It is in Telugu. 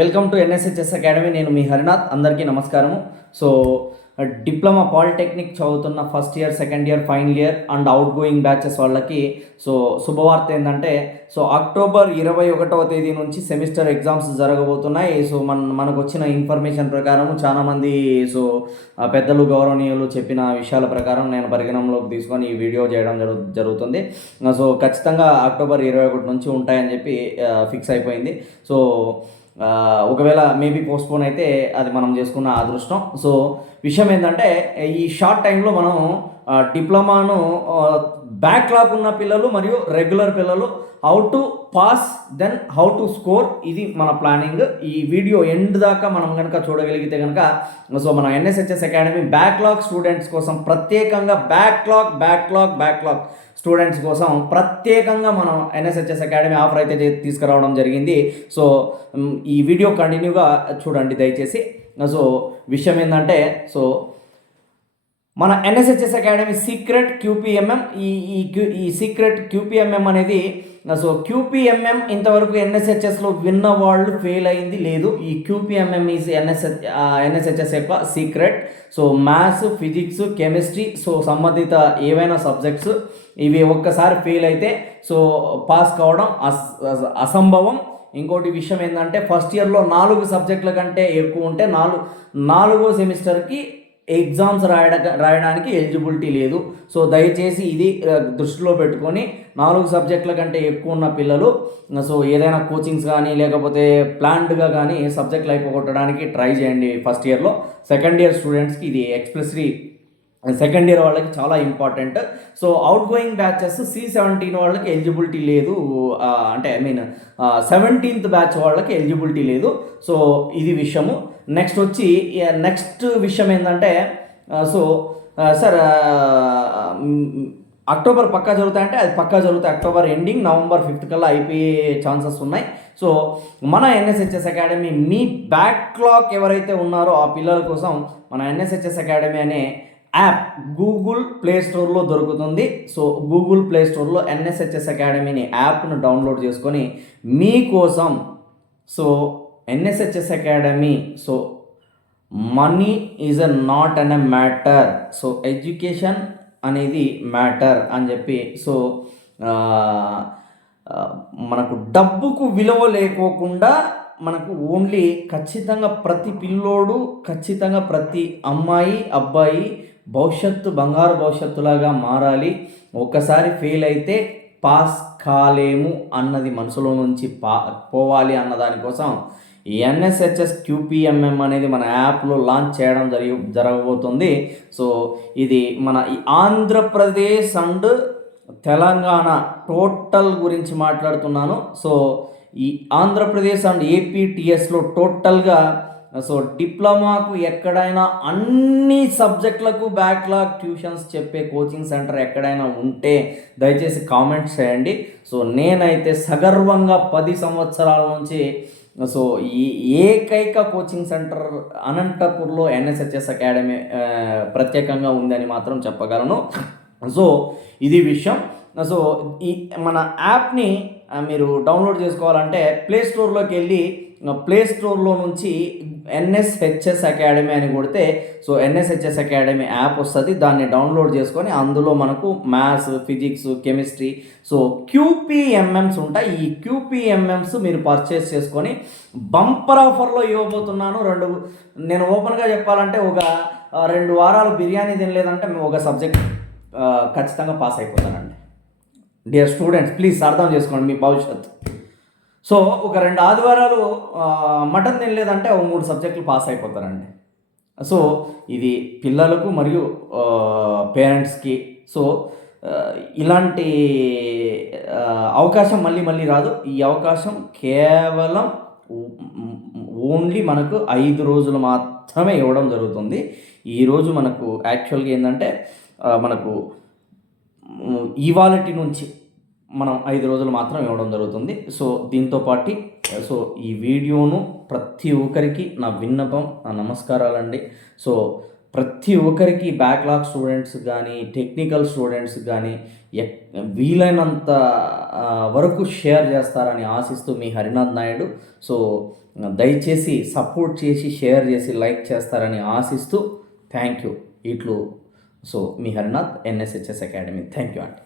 Welcome to ఎన్ఎస్హెచ్ఎస్ academy. నేను మీ హరినాథ్. అందరికీ నమస్కారము. సో డిప్లొమా పాలిటెక్నిక్ చదువుతున్న first year, second year, final year and out going batches వాళ్ళకి శుభవార్త ఏంటంటే అక్టోబర్ 21వ తేదీ నుంచి సెమిస్టర్ ఎగ్జామ్స్ జరగబోతున్నాయి. మనకు వచ్చిన ఇన్ఫర్మేషన్ ప్రకారం చాలామంది పెద్దలు, గౌరవనీయులు చెప్పిన విషయాల ప్రకారం నేను పరిగణనలోకి తీసుకొని ఈ వీడియో చేయడం జరుగుతుంది. ఖచ్చితంగా అక్టోబర్ 21 నుంచి ఉంటాయని చెప్పి ఫిక్స్ అయిపోయింది. ఒకవేళ మేబీ పోస్ట్పోన్ అయితే అది మనం చేసుకున్న అదృష్టం. విషయం ఏంటంటే ఈ షార్ట్ టైంలో మనం డిప్లొమాను బ్యాక్లాగ్ ఉన్న పిల్లలు మరియు రెగ్యులర్ పిల్లలు how to pass then how to score, ఇది మన ప్లానింగ్. ఈ వీడియో ఎండ్ దాకా మనం కనుక చూడగలిగితే కనుక మన ఎన్ఎస్హెచ్ఎస్ అకాడమీ బ్యాక్లాగ్ స్టూడెంట్స్ కోసం ప్రత్యేకంగా బ్యాక్లాగ్ స్టూడెంట్స్ కోసం ప్రత్యేకంగా మనం ఎన్ఎస్హెచ్ఎస్ అకాడమీ ఆఫర్ అయితే తీసుకురావడం జరిగింది. ఈ వీడియో కంటిన్యూగా చూడండి దయచేసి. విషయం ఏంటంటే మన ఎన్ఎస్హెచ్ఎస్ అకాడమీ సీక్రెట్ క్యూపీఎంఎం, ఈ సీక్రెట్ క్యూపీఎంఎం అనేది క్యూపీఎంఎం ఇంతవరకు ఎన్ఎస్హెచ్ఎస్లో విన్న వాళ్ళు ఫెయిల్ అయింది లేదు. ఈ క్యూపీఎంఎం ఈజ్ ఎన్ఎస్హెచ్ఎస్ యొక్క సీక్రెట్. మ్యాథ్స్, ఫిజిక్స్, కెమిస్ట్రీ సంబంధిత ఏవైనా సబ్జెక్ట్స్ ఇవి ఒక్కసారి ఫెయిల్ అయితే పాస్ కావడం అసంభవం. ఇంకోటి విషయం ఏంటంటే ఫస్ట్ ఇయర్లో 4 సబ్జెక్టుల కంటే ఎక్కువ ఉంటే నాలుగో సెమిస్టర్కి ఎగ్జామ్స్ రాయడానికి ఎలిజిబిలిటీ లేదు. దయచేసి ఇది దృష్టిలో పెట్టుకొని 4 సబ్జెక్టుల కంటే ఎక్కువ ఉన్న పిల్లలు ఏదైనా కోచింగ్స్ కానీ లేకపోతే ప్లాన్డ్గా కానీ సబ్జెక్టులు అయిపోగొట్టడానికి ట్రై చేయండి ఫస్ట్ ఇయర్లో. సెకండ్ ఇయర్ స్టూడెంట్స్కి ఇది ఎక్స్ప్రెస్లీ సెకండ్ ఇయర్ వాళ్ళకి చాలా important. Out going batches C17 వాళ్ళకి ఎలిజిబిలిటీ లేదు, అంటే 17th బ్యాచ్ వాళ్ళకి ఎలిజిబిలిటీ లేదు. ఇది విషయము. నెక్స్ట్ విషయం ఏంటంటే సార్ అక్టోబర్ పక్కా జరుగుతాయంటే అది పక్కా జరుగుతాయి. అక్టోబర్ ఎండింగ్, నవంబర్ 5th కల్లా అయిపోయే ఛాన్సెస్ ఉన్నాయి. మన ఎన్ఎస్హెచ్ఎస్ అకాడమీ మీ బ్యాక్లాగ్ ఎవరైతే ఉన్నారో ఆ పిల్లల కోసం మన ఎన్ఎస్హెచ్ఎస్ అకాడమీ అనే యాప్ గూగుల్ ప్లే స్టోర్లో దొరుకుతుంది. గూగుల్ ప్లే స్టోర్లో ఎన్ఎస్హెచ్ఎస్ అకాడమీని యాప్ను డౌన్లోడ్ చేసుకొని మీకోసం NSHS academy money is not an a matter, education అనేది మ్యాటర్ అని చెప్పి మనకు డబ్బుకు విలువ లేకోకుండా మనకు ఓన్లీ ఖచ్చితంగా ప్రతి పిల్లోడు, ఖచ్చితంగా ప్రతి అమ్మాయి, అబ్బాయి భవిష్యత్తు బంగారు భవిష్యత్తులాగా మారాలి. ఒక్కసారి ఫెయిల్ అయితే పాస్ కాలేము అన్నది మనసులో నుంచి పోవాలి అన్న దానికోసం ఎన్ఎస్హెచ్ఎస్ క్యూపీఎంఎం అనేది మన యాప్లో లాంచ్ చేయడం జరగబోతుంది. ఇది మన ఆంధ్రప్రదేశ్ అండ్ తెలంగాణ టోటల్ గురించి మాట్లాడుతున్నాను. ఈ ఆంధ్రప్రదేశ్ అండ్ ఏపీటీఎస్లో టోటల్గా డిప్లొమాకు ఎక్కడైనా అన్ని సబ్జెక్టులకు బ్యాక్లాగ్ ట్యూషన్స్ చెప్పే కోచింగ్ సెంటర్ ఎక్కడైనా ఉంటే దయచేసి కామెంట్స్ చేయండి. నేనైతే సగర్వంగా 10 సంవత్సరాల నుంచి ఈ ఏకైక కోచింగ్ సెంటర్ అనంతపూర్లో ఎన్ఎస్హెచ్ఎస్ అకాడమీ ప్రత్యేకంగా ఉందని మాత్రం చెప్పగలను. ఇది విషయం. ఈ మన యాప్ని మీరు డౌన్లోడ్ చేసుకోవాలంటే ప్లే స్టోర్లోకి వెళ్ళి ప్లే స్టోర్లో నుంచి ఎన్ఎస్హెచ్ఎస్ అకాడమీ అని కొడితే ఎన్ఎస్హెచ్ఎస్ అకాడమీ యాప్ వస్తుంది. దాన్ని డౌన్లోడ్ చేసుకొని అందులో మనకు మ్యాథ్స్, ఫిజిక్స్, కెమిస్ట్రీ క్యూపీఎంఎంస్ ఉంటాయి. ఈ క్యూపీఎంఎంస్ మీరు పర్చేస్ చేసుకొని బంపర్ ఆఫర్లో ఇవ్వబోతున్నాను. నేను ఓపెన్గా చెప్పాలంటే ఒక 2 వారాలు బిర్యానీ తినలేదంటే ఒక సబ్జెక్ట్ ఖచ్చితంగా పాస్ అయిపోతానండి. డియర్ స్టూడెంట్స్, ప్లీజ్ అర్థం చేసుకోండి మీ భవిష్యత్తు. ఒక 2 ఆదివారాలు మటన్ తినలేదంటే 3 సబ్జెక్టులు పాస్ అయిపోతారండి. ఇది పిల్లలకు మరియు పేరెంట్స్కి ఇలాంటి అవకాశం మళ్ళీ రాదు. ఈ అవకాశం కేవలం ఓన్లీ మనకు 5 రోజులు మాత్రమే ఇవ్వడం జరుగుతుంది. ఈరోజు మనకు యాక్చువల్గా ఏంటంటే మనకు ఇవాళటి నుంచి మనం 5 రోజులు మాత్రం ఇవ్వడం జరుగుతుంది. దీంతోపాటు ఈ వీడియోను ప్రతి ఒక్కరికి నా విన్నపం, నా నమస్కారాలండి. ప్రతి ఒక్కరికి బ్యాక్లాగ్ స్టూడెంట్స్ కానీ, టెక్నికల్ స్టూడెంట్స్ కానీ, ఎక్ వీలైనంత వరకు షేర్ చేస్తారని ఆశిస్తూ మీ హరినాథ్ నాయుడు. సో దయచేసి సపోర్ట్ చేసి షేర్ చేసి లైక్ చేస్తారని ఆశిస్తూ థ్యాంక్ యూ. ఇట్లు సో మీ Harinath, NSHS academy. Thank you అండి.